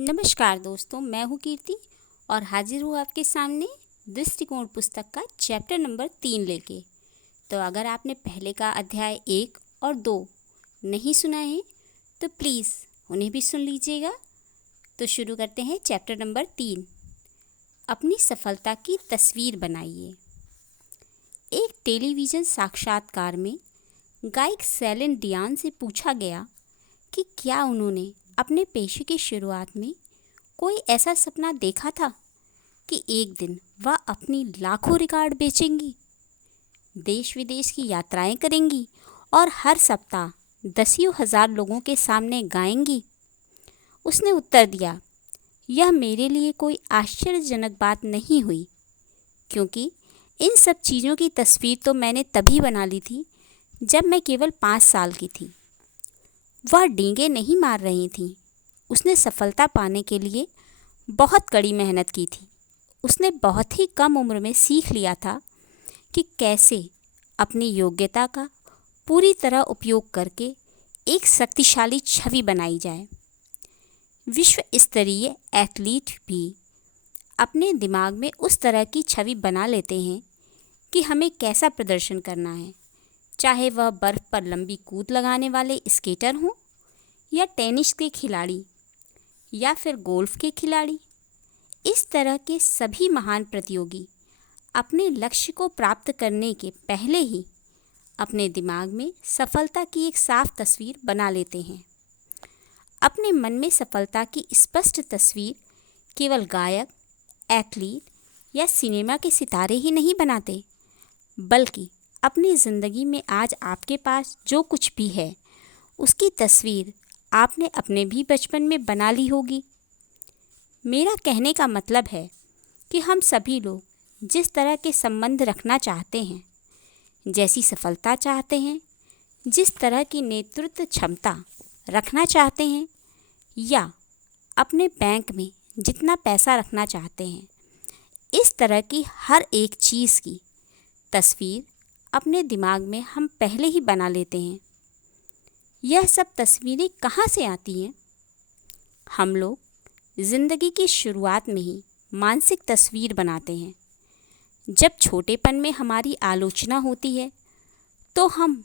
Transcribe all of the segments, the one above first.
नमस्कार दोस्तों, मैं हूँ कीर्ति और हाजिर हूँ आपके सामने दृष्टिकोण पुस्तक का चैप्टर नंबर 3 लेके। तो अगर आपने पहले का अध्याय 1 और 2 नहीं सुना है तो प्लीज़ उन्हें भी सुन लीजिएगा। तो शुरू करते हैं चैप्टर नंबर 3। अपनी सफलता की तस्वीर बनाइए। एक टेलीविज़न साक्षात्कार में गायक सेलिन डियान से पूछा गया कि क्या उन्होंने अपने पेशे की शुरुआत में कोई ऐसा सपना देखा था कि एक दिन वह अपनी लाखों रिकॉर्ड बेचेंगी, देश विदेश की यात्राएं करेंगी और हर सप्ताह दसियों हजार लोगों के सामने गाएंगी। उसने उत्तर दिया, यह मेरे लिए कोई आश्चर्यजनक बात नहीं हुई, क्योंकि इन सब चीज़ों की तस्वीर तो मैंने तभी बना ली थी जब मैं केवल 5 साल की थी। वह डींगे नहीं मार रही थी। उसने सफलता पाने के लिए बहुत कड़ी मेहनत की थी। उसने बहुत ही कम उम्र में सीख लिया था कि कैसे अपनी योग्यता का पूरी तरह उपयोग करके एक शक्तिशाली छवि बनाई जाए। विश्व स्तरीय एथलीट भी अपने दिमाग में उस तरह की छवि बना लेते हैं कि हमें कैसा प्रदर्शन करना है, चाहे वह बर्फ़ पर लंबी कूद लगाने वाले स्केटर हों या टेनिस के खिलाड़ी या फिर गोल्फ के खिलाड़ी। इस तरह के सभी महान प्रतियोगी अपने लक्ष्य को प्राप्त करने के पहले ही अपने दिमाग में सफलता की एक साफ तस्वीर बना लेते हैं। अपने मन में सफलता की स्पष्ट तस्वीर केवल गायक, एथलीट या सिनेमा के सितारे ही नहीं बनाते, बल्कि अपनी ज़िंदगी में आज आपके पास जो कुछ भी है उसकी तस्वीर आपने अपने भी बचपन में बना ली होगी। मेरा कहने का मतलब है कि हम सभी लोग जिस तरह के संबंध रखना चाहते हैं, जैसी सफलता चाहते हैं, जिस तरह की नेतृत्व क्षमता रखना चाहते हैं या अपने बैंक में जितना पैसा रखना चाहते हैं, इस तरह की हर एक चीज़ की तस्वीर अपने दिमाग में हम पहले ही बना लेते हैं। यह सब तस्वीरें कहाँ से आती हैं? हम लोग ज़िंदगी की शुरुआत में ही मानसिक तस्वीर बनाते हैं। जब छोटेपन में हमारी आलोचना होती है तो हम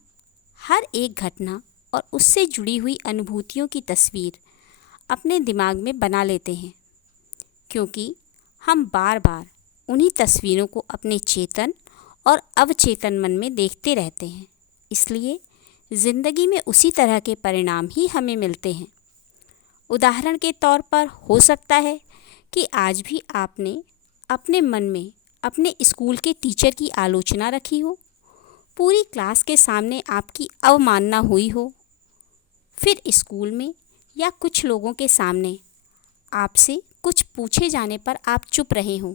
हर एक घटना और उससे जुड़ी हुई अनुभूतियों की तस्वीर अपने दिमाग में बना लेते हैं, क्योंकि हम बार बार उन्हीं तस्वीरों को अपने चेतन और अवचेतन मन में देखते रहते हैं। इसलिए ज़िंदगी में उसी तरह के परिणाम ही हमें मिलते हैं। उदाहरण के तौर पर हो सकता है कि आज भी आपने अपने मन में अपने स्कूल के टीचर की आलोचना रखी हो, पूरी क्लास के सामने आपकी अवमानना हुई हो, फिर स्कूल में या कुछ लोगों के सामने आपसे कुछ पूछे जाने पर आप चुप रहे हों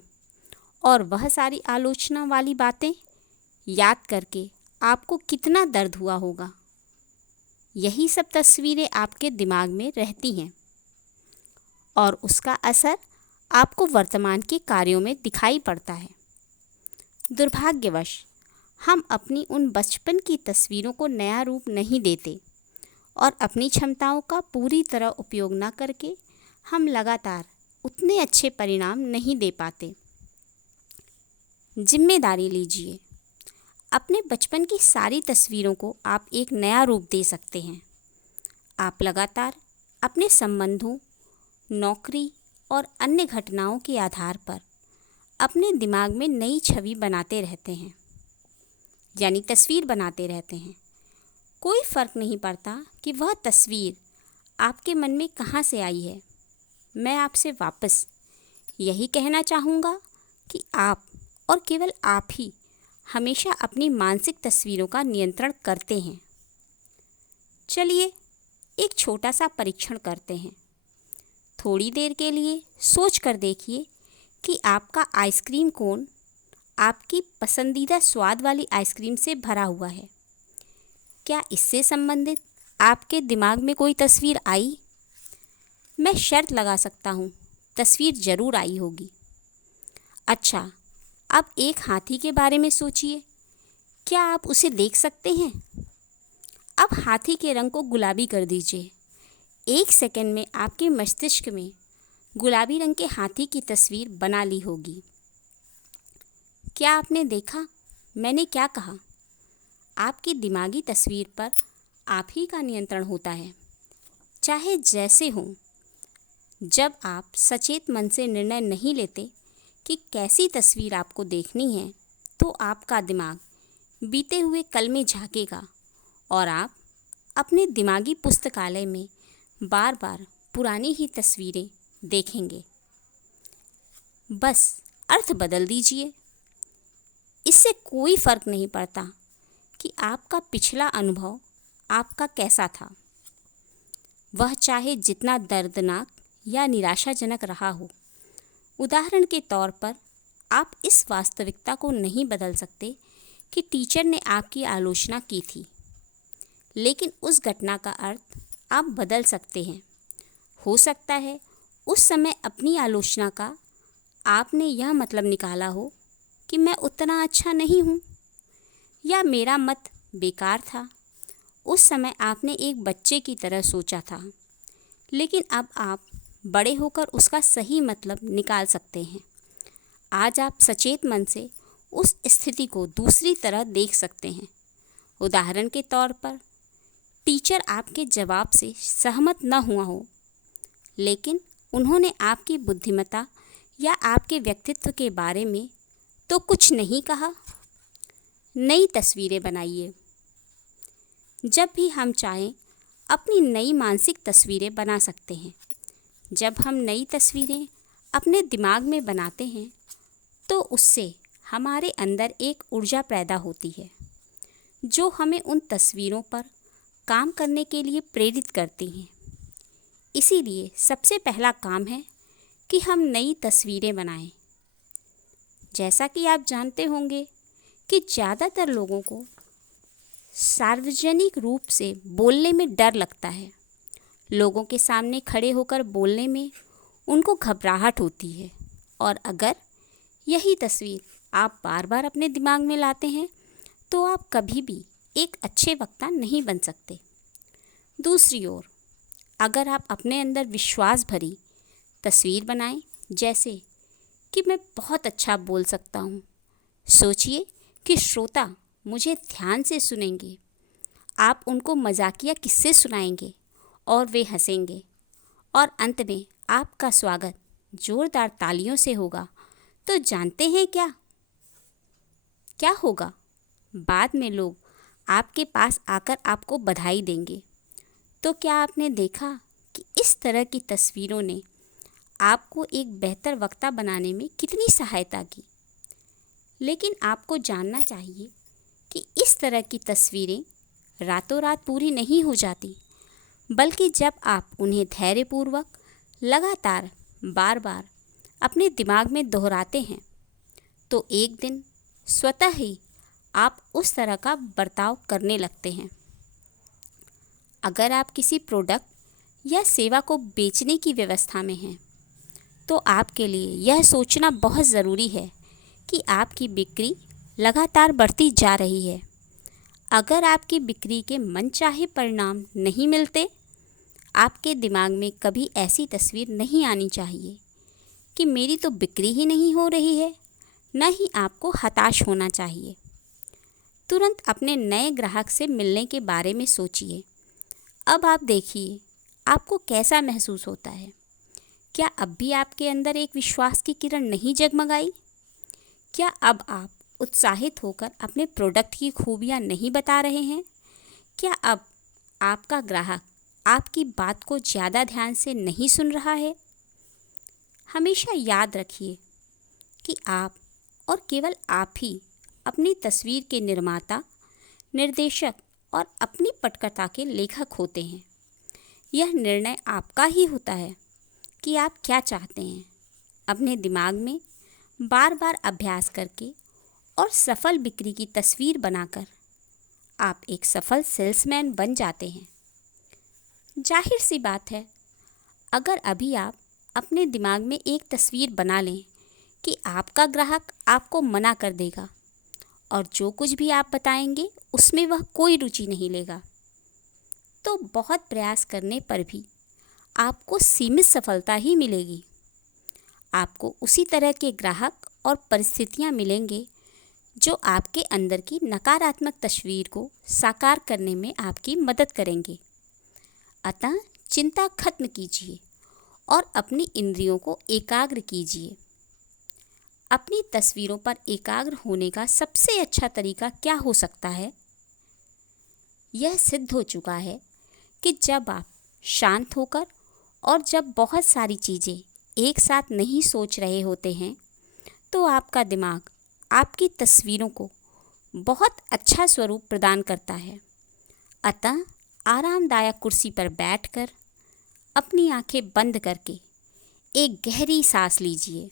और वह सारी आलोचना वाली बातें याद करके आपको कितना दर्द हुआ होगा। यही सब तस्वीरें आपके दिमाग में रहती हैं और उसका असर आपको वर्तमान के कार्यों में दिखाई पड़ता है। दुर्भाग्यवश हम अपनी उन बचपन की तस्वीरों को नया रूप नहीं देते और अपनी क्षमताओं का पूरी तरह उपयोग न करके हम लगातार उतने अच्छे परिणाम नहीं दे पाते। जिम्मेदारी लीजिए। अपने बचपन की सारी तस्वीरों को आप एक नया रूप दे सकते हैं। आप लगातार अपने संबंधों, नौकरी और अन्य घटनाओं के आधार पर अपने दिमाग में नई छवि बनाते रहते हैं, यानी तस्वीर बनाते रहते हैं। कोई फ़र्क नहीं पड़ता कि वह तस्वीर आपके मन में कहाँ से आई है। मैं आपसे वापस यही कहना चाहूँगा कि आप और केवल आप ही हमेशा अपनी मानसिक तस्वीरों का नियंत्रण करते हैं। चलिए एक छोटा सा परीक्षण करते हैं। थोड़ी देर के लिए सोच कर देखिए कि आपका आइसक्रीम कोन आपकी पसंदीदा स्वाद वाली आइसक्रीम से भरा हुआ है। क्या इससे संबंधित आपके दिमाग में कोई तस्वीर आई? मैं शर्त लगा सकता हूँ, तस्वीर ज़रूर आई होगी। अच्छा, अब एक हाथी के बारे में सोचिए। क्या आप उसे देख सकते हैं? अब हाथी के रंग को गुलाबी कर दीजिए। 1 सेकंड में आपके मस्तिष्क में गुलाबी रंग के हाथी की तस्वीर बना ली होगी। क्या आपने देखा मैंने क्या कहा? आपकी दिमागी तस्वीर पर आप ही का नियंत्रण होता है, चाहे जैसे हो। जब आप सचेत मन से निर्णय नहीं लेते कि कैसी तस्वीर आपको देखनी है, तो आपका दिमाग बीते हुए कल में झांकेगा और आप अपने दिमागी पुस्तकालय में बार बार पुरानी ही तस्वीरें देखेंगे। बस अर्थ बदल दीजिए। इससे कोई फर्क नहीं पड़ता कि आपका पिछला अनुभव आपका कैसा था, वह चाहे जितना दर्दनाक या निराशाजनक रहा हो। उदाहरण के तौर पर, आप इस वास्तविकता को नहीं बदल सकते कि टीचर ने आपकी आलोचना की थी, लेकिन उस घटना का अर्थ आप बदल सकते हैं। हो सकता है उस समय अपनी आलोचना का आपने यह मतलब निकाला हो कि मैं उतना अच्छा नहीं हूँ या मेरा मत बेकार था। उस समय आपने एक बच्चे की तरह सोचा था, लेकिन अब आप बड़े होकर उसका सही मतलब निकाल सकते हैं। आज आप सचेत मन से उस स्थिति को दूसरी तरह देख सकते हैं। उदाहरण के तौर पर, टीचर आपके जवाब से सहमत न हुआ हो, लेकिन उन्होंने आपकी बुद्धिमत्ता या आपके व्यक्तित्व के बारे में तो कुछ नहीं कहा। नई तस्वीरें बनाइए। जब भी हम चाहें, अपनी नई मानसिक तस्वीरें बना सकते हैं। जब हम नई तस्वीरें अपने दिमाग में बनाते हैं, तो उससे हमारे अंदर एक ऊर्जा पैदा होती है, जो हमें उन तस्वीरों पर काम करने के लिए प्रेरित करती हैं। इसीलिए सबसे पहला काम है कि हम नई तस्वीरें बनाएं। जैसा कि आप जानते होंगे कि ज़्यादातर लोगों को सार्वजनिक रूप से बोलने में डर लगता है। लोगों के सामने खड़े होकर बोलने में उनको घबराहट होती है, और अगर यही तस्वीर आप बार बार अपने दिमाग में लाते हैं, तो आप कभी भी एक अच्छे वक्ता नहीं बन सकते। दूसरी ओर, अगर आप अपने अंदर विश्वास भरी तस्वीर बनाएं, जैसे कि मैं बहुत अच्छा बोल सकता हूँ, सोचिए कि श्रोता मुझे ध्यान से सुनेंगे। आप उनको मजाकिया किस्से सुनाएंगे और वे हंसेंगे, और अंत में आपका स्वागत जोरदार तालियों से होगा। तो जानते हैं क्या होगा? बाद में लोग आपके पास आकर आपको बधाई देंगे। तो क्या आपने देखा कि इस तरह की तस्वीरों ने आपको एक बेहतर वक्ता बनाने में कितनी सहायता की? लेकिन आपको जानना चाहिए कि इस तरह की तस्वीरें रातों रात पूरी नहीं हो जाती, बल्कि जब आप उन्हें धैर्यपूर्वक लगातार बार बार अपने दिमाग में दोहराते हैं, तो एक दिन स्वतः ही आप उस तरह का बर्ताव करने लगते हैं। अगर आप किसी प्रोडक्ट या सेवा को बेचने की व्यवस्था में हैं, तो आपके लिए यह सोचना बहुत ज़रूरी है कि आपकी बिक्री लगातार बढ़ती जा रही है। अगर आपकी बिक्री के मनचाहे परिणाम नहीं मिलते, आपके दिमाग में कभी ऐसी तस्वीर नहीं आनी चाहिए कि मेरी तो बिक्री ही नहीं हो रही है। न ही आपको हताश होना चाहिए। तुरंत अपने नए ग्राहक से मिलने के बारे में सोचिए। अब आप देखिए आपको कैसा महसूस होता है। क्या अब भी आपके अंदर एक विश्वास की किरण नहीं जगमगाई? क्या अब आप उत्साहित होकर अपने प्रोडक्ट की खूबियाँ नहीं बता रहे हैं? क्या अब आपका ग्राहक आपकी बात को ज़्यादा ध्यान से नहीं सुन रहा है? हमेशा याद रखिए कि आप और केवल आप ही अपनी तस्वीर के निर्माता, निर्देशक और अपनी पटकथा के लेखक होते हैं। यह निर्णय आपका ही होता है कि आप क्या चाहते हैं। अपने दिमाग में बार बार अभ्यास करके और सफल बिक्री की तस्वीर बनाकर आप एक सफल सेल्समैन बन जाते हैं। जाहिर सी बात है, अगर अभी आप अपने दिमाग में एक तस्वीर बना लें कि आपका ग्राहक आपको मना कर देगा और जो कुछ भी आप बताएंगे उसमें वह कोई रुचि नहीं लेगा, तो बहुत प्रयास करने पर भी आपको सीमित सफलता ही मिलेगी। आपको उसी तरह के ग्राहक और परिस्थितियां मिलेंगे जो आपके अंदर की नकारात्मक तस्वीर को साकार करने में आपकी मदद करेंगे। अतः चिंता खत्म कीजिए और अपनी इंद्रियों को एकाग्र कीजिए। अपनी तस्वीरों पर एकाग्र होने का सबसे अच्छा तरीका क्या हो सकता है? यह सिद्ध हो चुका है कि जब आप शांत होकर और जब बहुत सारी चीज़ें एक साथ नहीं सोच रहे होते हैं तो आपका दिमाग आपकी तस्वीरों को बहुत अच्छा स्वरूप प्रदान करता है। अतः आरामदायक कुर्सी पर बैठकर अपनी आंखें बंद करके एक गहरी सांस लीजिए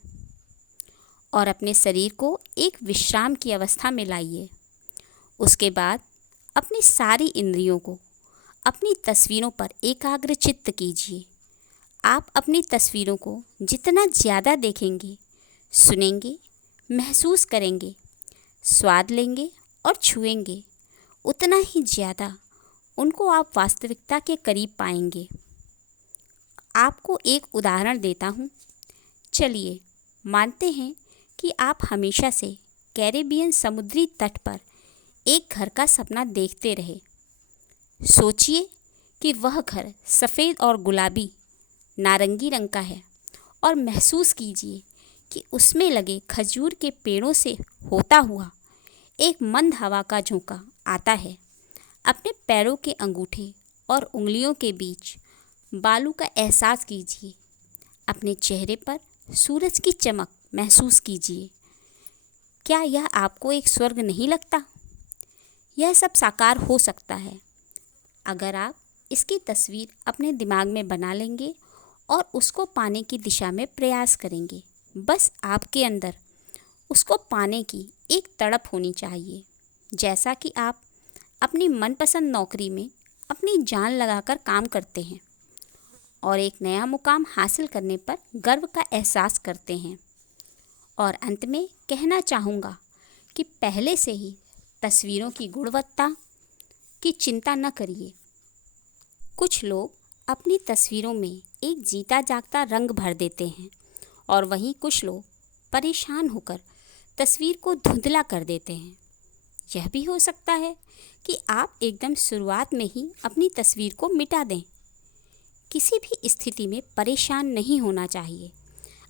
और अपने शरीर को एक विश्राम की अवस्था में लाइए। उसके बाद अपनी सारी इंद्रियों को अपनी तस्वीरों पर एकाग्रचित्त कीजिए। आप अपनी तस्वीरों को जितना ज़्यादा देखेंगे, सुनेंगे, महसूस करेंगे, स्वाद लेंगे और छुएंगे, उतना ही ज़्यादा उनको आप वास्तविकता के करीब पाएंगे। आपको एक उदाहरण देता हूँ। चलिए मानते हैं कि आप हमेशा से कैरेबियन समुद्री तट पर एक घर का सपना देखते रहे। सोचिए कि वह घर सफ़ेद और गुलाबी नारंगी रंग का है और महसूस कीजिए कि उसमें लगे खजूर के पेड़ों से होता हुआ एक मंद हवा का झोंका आता है। अपने पैरों के अंगूठे और उंगलियों के बीच बालू का एहसास कीजिए। अपने चेहरे पर सूरज की चमक महसूस कीजिए। क्या यह आपको एक स्वर्ग नहीं लगता? यह सब साकार हो सकता है अगर आप इसकी तस्वीर अपने दिमाग में बना लेंगे और उसको पाने की दिशा में प्रयास करेंगे। बस आपके अंदर उसको पाने की एक तड़प होनी चाहिए। जैसा कि आप अपनी मनपसंद नौकरी में अपनी जान लगाकर काम करते हैं और एक नया मुकाम हासिल करने पर गर्व का एहसास करते हैं। और अंत में कहना चाहूँगा कि पहले से ही तस्वीरों की गुणवत्ता की चिंता न करिए। कुछ लोग अपनी तस्वीरों में एक जीता जागता रंग भर देते हैं और वहीं कुछ लोग परेशान होकर तस्वीर को धुंधला कर देते हैं। यह भी हो सकता है कि आप एकदम शुरुआत में ही अपनी तस्वीर को मिटा दें। किसी भी स्थिति में परेशान नहीं होना चाहिए।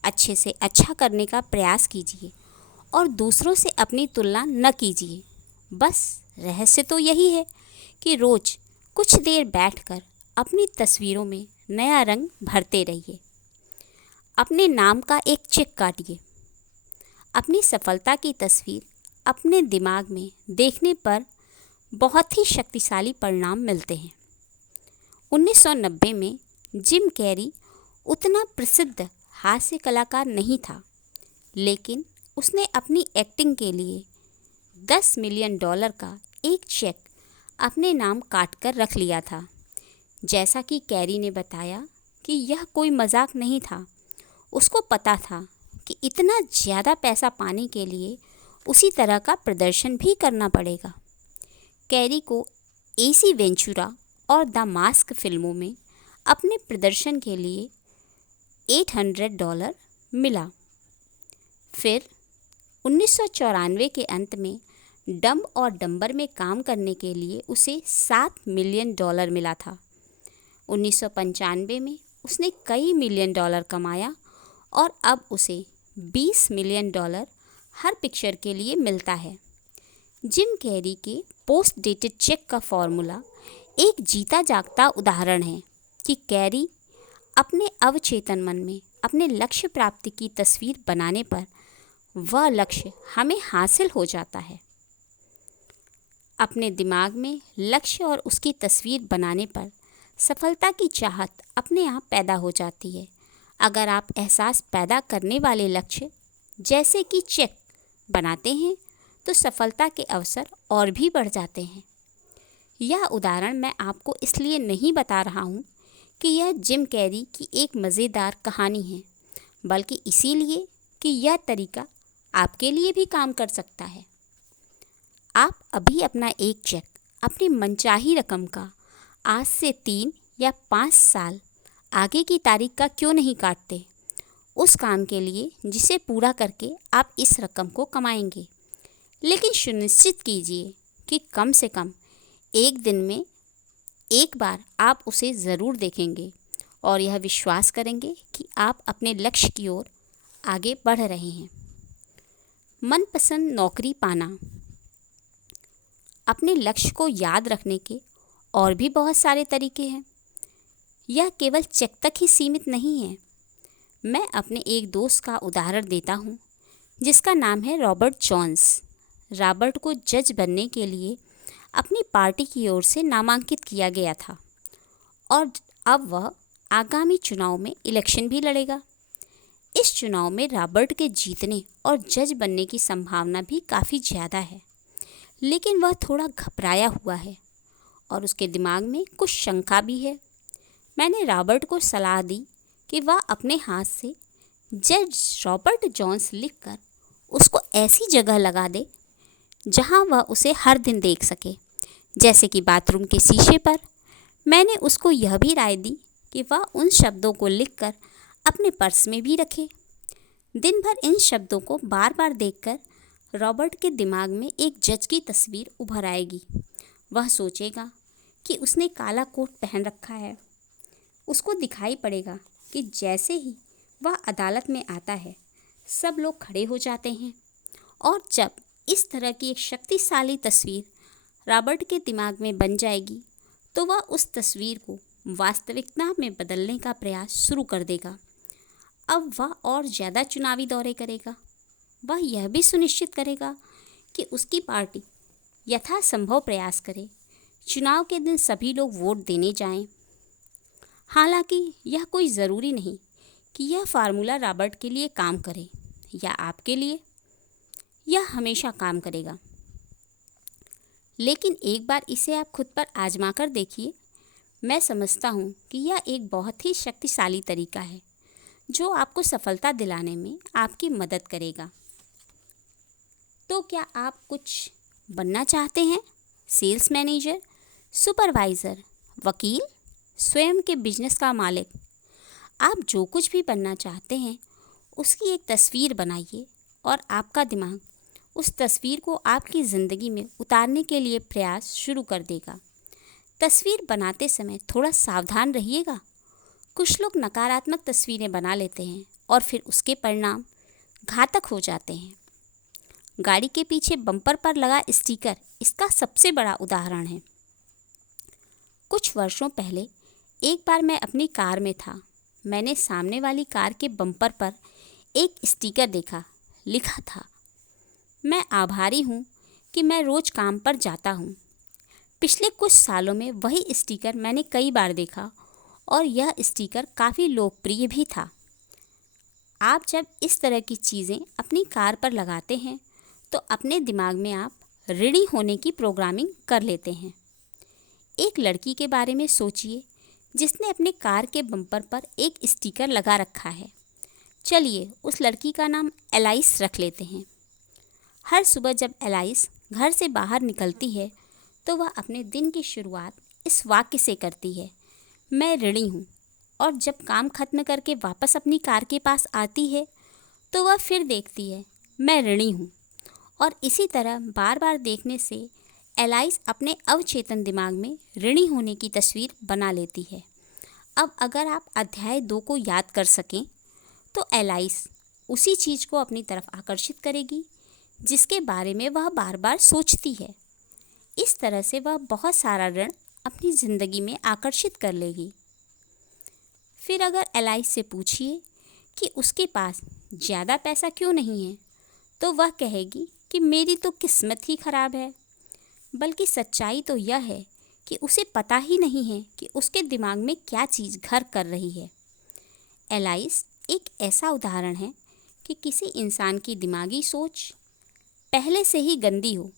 अच्छे से अच्छा करने का प्रयास कीजिए और दूसरों से अपनी तुलना न कीजिए। बस रहस्य तो यही है कि रोज़ कुछ देर बैठकर अपनी तस्वीरों में नया रंग भरते रहिए। अपने नाम का एक चेक काटिए। अपनी सफलता की तस्वीर अपने दिमाग में देखने पर बहुत ही शक्तिशाली परिणाम मिलते हैं। 1990 में जिम कैरी उतना प्रसिद्ध हास्य कलाकार नहीं था, लेकिन उसने अपनी एक्टिंग के लिए $10 मिलियन का एक चेक अपने नाम काट कर रख लिया था। जैसा कि कैरी ने बताया कि यह कोई मजाक नहीं था। उसको पता था कि इतना ज़्यादा पैसा पाने के लिए उसी तरह का प्रदर्शन भी करना पड़ेगा। कैरी को एसी वेंचुरा और द मास्क फिल्मों में अपने प्रदर्शन के लिए $800 मिला। फिर 1994 के अंत में डम्ब और डम्बर में काम करने के लिए उसे $7 मिलियन मिला था। 1995 में उसने कई मिलियन डॉलर कमाया और अब उसे $20 मिलियन हर पिक्चर के लिए मिलता है। जिम कैरी के पोस्ट डेटेड चेक का फॉर्मूला एक जीता जागता उदाहरण है कि कैरी अपने अवचेतन मन में अपने लक्ष्य प्राप्ति की तस्वीर बनाने पर वह लक्ष्य हमें हासिल हो जाता है। अपने दिमाग में लक्ष्य और उसकी तस्वीर बनाने पर सफलता की चाहत अपने आप पैदा हो जाती है। अगर आप एहसास पैदा करने वाले लक्ष्य जैसे कि चेक बनाते हैं तो सफलता के अवसर और भी बढ़ जाते हैं। यह उदाहरण मैं आपको इसलिए नहीं बता रहा हूँ कि यह जिम कैरी की एक मज़ेदार कहानी है, बल्कि इसीलिए कि यह तरीका आपके लिए भी काम कर सकता है। आप अभी अपना एक चेक अपनी मनचाही रकम का आज से 3 या 5 साल आगे की तारीख का क्यों नहीं काटते? उस काम के लिए जिसे पूरा करके आप इस रकम को कमाएंगे। लेकिन सुनिश्चित कीजिए कि कम से कम एक दिन में एक बार आप उसे ज़रूर देखेंगे और यह विश्वास करेंगे कि आप अपने लक्ष्य की ओर आगे बढ़ रहे हैं। मनपसंद नौकरी पाना। अपने लक्ष्य को याद रखने के और भी बहुत सारे तरीके हैं। यह केवल चेक तक ही सीमित नहीं है। मैं अपने एक दोस्त का उदाहरण देता हूँ जिसका नाम है रॉबर्ट जॉन्स। रॉबर्ट को जज बनने के लिए अपनी पार्टी की ओर से नामांकित किया गया था और अब वह आगामी चुनाव में इलेक्शन भी लड़ेगा। इस चुनाव में रॉबर्ट के जीतने और जज बनने की संभावना भी काफ़ी ज़्यादा है, लेकिन वह थोड़ा घबराया हुआ है और उसके दिमाग में कुछ शंका भी है। मैंने रॉबर्ट को सलाह दी कि वह अपने हाथ से जज रॉबर्ट जॉन्स लिखकर उसको ऐसी जगह लगा दे जहां वह उसे हर दिन देख सके, जैसे कि बाथरूम के शीशे पर। मैंने उसको यह भी राय दी कि वह उन शब्दों को लिखकर अपने पर्स में भी रखे। दिन भर इन शब्दों को बार बार देखकर रॉबर्ट के दिमाग में एक जज की तस्वीर उभर आएगी। वह सोचेगा कि उसने काला कोट पहन रखा है। उसको दिखाई पड़ेगा कि जैसे ही वह अदालत में आता है सब लोग खड़े हो जाते हैं। और जब इस तरह की एक शक्तिशाली तस्वीर रॉबर्ट के दिमाग में बन जाएगी तो वह उस तस्वीर को वास्तविकता में बदलने का प्रयास शुरू कर देगा। अब वह और ज़्यादा चुनावी दौरे करेगा। वह यह भी सुनिश्चित करेगा कि उसकी पार्टी यथासंभव प्रयास करे चुनाव के दिन सभी लोग वोट देने जाएं। हालांकि यह कोई ज़रूरी नहीं कि यह फार्मूला रॉबर्ट के लिए काम करे या आपके लिए। यह हमेशा काम करेगा, लेकिन एक बार इसे आप खुद पर आजमा कर देखिए। मैं समझता हूँ कि यह एक बहुत ही शक्तिशाली तरीका है जो आपको सफलता दिलाने में आपकी मदद करेगा। तो क्या आप कुछ बनना चाहते हैं? सेल्स मैनेजर, सुपरवाइज़र, वकील, स्वयं के बिजनेस का मालिक। आप जो कुछ भी बनना चाहते हैं उसकी एक तस्वीर बनाइए और आपका दिमाग उस तस्वीर को आपकी ज़िंदगी में उतारने के लिए प्रयास शुरू कर देगा। तस्वीर बनाते समय थोड़ा सावधान रहिएगा। कुछ लोग नकारात्मक तस्वीरें बना लेते हैं और फिर उसके परिणाम घातक हो जाते हैं। गाड़ी के पीछे बम्पर पर लगा स्टिकर इसका सबसे बड़ा उदाहरण है। कुछ वर्षों पहले एक बार मैं अपनी कार में था। मैंने सामने वाली कार के बम्पर पर एक स्टिकर देखा। लिखा था, मैं आभारी हूँ कि मैं रोज़ काम पर जाता हूँ। पिछले कुछ सालों में वही स्टिकर मैंने कई बार देखा और यह स्टिकर काफ़ी लोकप्रिय भी था। आप जब इस तरह की चीज़ें अपनी कार पर लगाते हैं तो अपने दिमाग में आप ऋणी होने की प्रोग्रामिंग कर लेते हैं। एक लड़की के बारे में सोचिए जिसने अपने कार के बम्पर पर एक स्टिकर लगा रखा है। चलिए उस लड़की का नाम एलाइस रख लेते हैं। हर सुबह जब एलाइस घर से बाहर निकलती है तो वह अपने दिन की शुरुआत इस वाक्य से करती है, मैं ऋणी हूँ। और जब काम खत्म करके वापस अपनी कार के पास आती है तो वह फिर देखती है, मैं ऋणी हूँ। और इसी तरह बार बार देखने से एलाइस अपने अवचेतन दिमाग में ऋणी होने की तस्वीर बना लेती है। अब अगर आप अध्याय 2 को याद कर सकें तो एलाइस उसी चीज़ को अपनी तरफ आकर्षित करेगी जिसके बारे में वह बार बार सोचती है। इस तरह से वह बहुत सारा ऋण अपनी ज़िंदगी में आकर्षित कर लेगी। फिर अगर एलाइस से पूछिए कि उसके पास ज़्यादा पैसा क्यों नहीं है तो वह कहेगी कि मेरी तो किस्मत ही खराब है। बल्कि सच्चाई तो यह है कि उसे पता ही नहीं है कि उसके दिमाग में क्या चीज़ घर कर रही है। एलाइस एक ऐसा उदाहरण है कि किसी इंसान की दिमागी सोच पहले से ही गंदी हो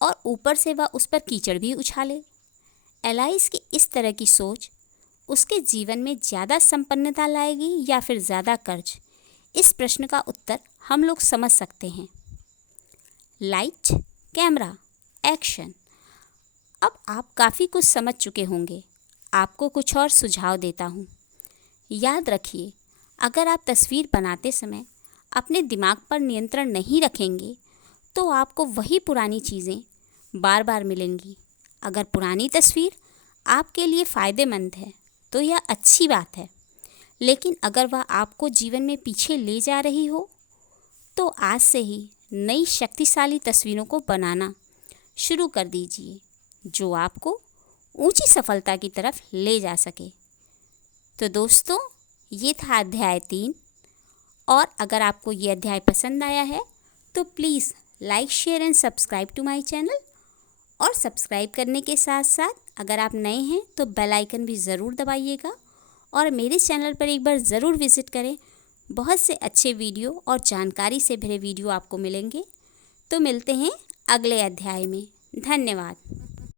और ऊपर से वह उस पर कीचड़ भी उछाले। एलाइस की इस तरह की सोच उसके जीवन में ज़्यादा संपन्नता लाएगी या फिर ज़्यादा कर्ज? इस प्रश्न का उत्तर हम लोग समझ सकते हैं। Light, camera, action. अब आप काफ़ी कुछ समझ चुके होंगे। आपको कुछ और सुझाव देता हूँ। याद रखिए, अगर आप तस्वीर बनाते समय अपने दिमाग पर नियंत्रण नहीं रखेंगे तो आपको वही पुरानी चीज़ें बार बार मिलेंगी। अगर पुरानी तस्वीर आपके लिए फ़ायदेमंद है तो यह अच्छी बात है, लेकिन अगर वह आपको जीवन में पीछे ले जा रही हो तो आज से ही नई शक्तिशाली तस्वीरों को बनाना शुरू कर दीजिए, जो आपको ऊंची सफलता की तरफ ले जा सके। तो दोस्तों, ये था अध्याय 3। और अगर आपको ये अध्याय पसंद आया है तो please like, share and subscribe to my channel. और सब्सक्राइब करने के साथ साथ अगर आप नए हैं तो बेल आइकन भी ज़रूर दबाइएगा और मेरे चैनल पर एक बार ज़रूर विज़िट करें। बहुत से अच्छे वीडियो और जानकारी से भरे वीडियो आपको मिलेंगे। तो मिलते हैं अगले अध्याय में। धन्यवाद।